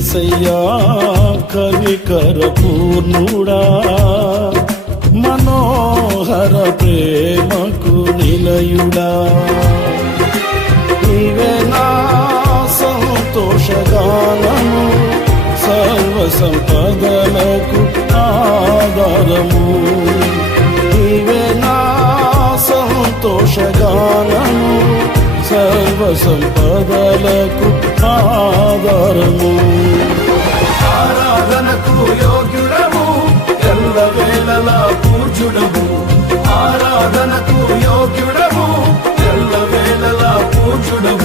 యేసయ్యా కనికర పూర్ణుడా, మనోహర ప్రేమకు నిలయుడా, నీవే నా సంతోషగానము, సర్వ సంపదలకు ఆధారము. నీవే నా సంతోషగానము, సర్వ సంపదలకు ఆధారము. ఆరాధనకు యోగ్యుడము, ఎల్లవేళలా పూజ్యుడము. ఆరాధనకు యోగ్యుడము, ఎల్లవేళలా పూజ్యుడము.